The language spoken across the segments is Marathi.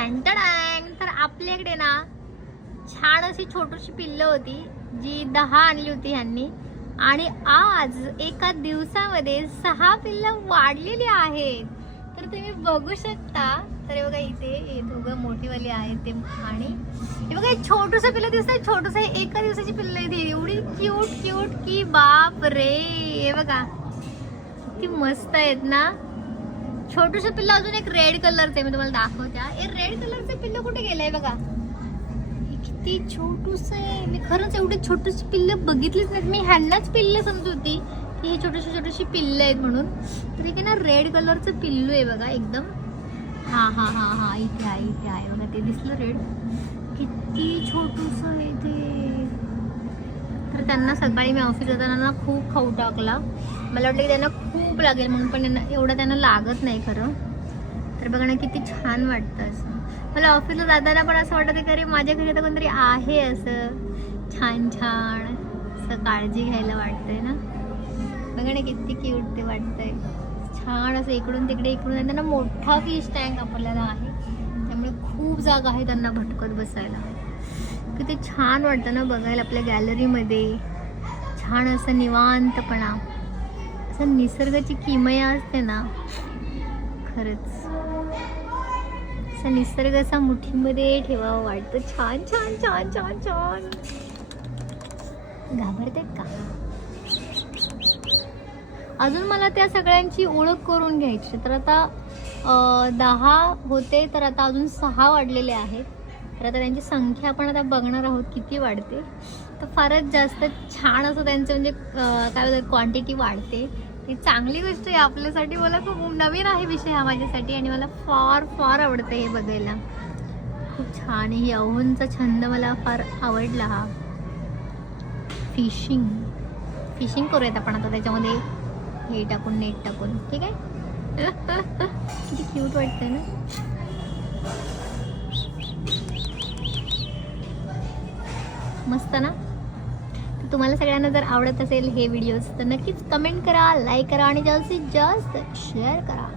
तर आपल्याकडे ना छान अशी छोटीशी पिल्लं होती जी 10 आणली होती ह्यांनी, आणि आज एका दिवसामध्ये 6 पिल्लं वाढलेली आहेत. तर तुम्ही बघू शकता. तर हे बघा इथे हे दोघं मोठेवाले आहेत ते, आणि हे बघा छोटूसं पिल्लं दिसतंय. छोटूसं एका दिवसाची पिल्लं आहे ती, एवढी क्यूट क्यूट की बाप रे. हे बघा किती मस्त आहेत ना. छोटूसं पिल्लं अजून एक रेड कलरचं मी तुम्हाला दाखवते. हे रेड कलरचं पिल्लं कुठे गेलंय बघा, किती छोटूस आहे. मी खरंच एवढे छोटूशी पिल्लं बघितलीच नाहीत. मी ह्यांनाच पिल्लं समजत होती की हे छोटीशी छोटीशी पिल्लं आहेत म्हणून. तर इथे ना रेड कलरचं पिल्लू आहे बघा एकदम. हा हा हा हा इथे आहे बघा, ते दिसलं रेड. किती छोटूस आहे ते. तर त्यांना सकाळी मी ऑफिस जाताना ना खूप खाऊ टाकला. मला वाटलं की त्यांना खूप लागेल म्हणून, पण एवढं त्यांना लागत नाही खरं. तर बघा ना किती छान वाटतं असं. मला ऑफिसला जाताना पण असं वाटतं की अरे माझ्या घरी तर कोणतरी आहे असं छान छान असं काळजी घ्यायला वाटतंय ना. बघा ना किती क्यूट ते वाटतंय. छान असं इकडून तिकडे त्यांना मोठा फिश टँक आपल्याला आहे, त्यामुळे खूप जागा आहे त्यांना भटकत बसायला. किती छान वाटतं ना बघायला आपल्या गॅलरीमध्ये. छान असं निवांतपणा, असं निसर्गाची किमया असते ना खरंच. असं निसर्ग असा मुठीमध्ये ठेवावं वाटतं. छान छान छान छान छान. घाबरतात का? अजून मला त्या सगळ्यांची ओळख करून घ्यायची. तर आता 10 होते, तर आता अजून 6 वाढलेले आहेत. तर आता त्यांची संख्या आपण आता बघणार आहोत किती वाढते. तर फारच जास्त छान असं त्यांचं म्हणजे काय बोलतात क्वांटिटी वाढते. ही चांगली गोष्ट आहे आपल्यासाठी. मला खूप नवीन आहे विषय हा माझ्यासाठी, आणि मला फार फार आवडतं हे बघायला. खूप छान. ही अहोंचा छंद मला फार आवडला हा. फिशिंग करूयात आपण आता त्याच्यामध्ये हे टाकून, नेट टाकून. ठीक आहे. किती क्यूट वाटतंय ना. मस्त ना. तर तुम्हाला सगळ्यांना जर आवडत असेल हे व्हिडिओज तर नक्कीच कमेंट करा, लाईक करा आणि जास्तीत जास्त शेअर करा.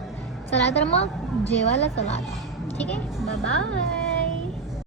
चला तर मग जेवायला चला आता. ठीक आहे. Bye bye.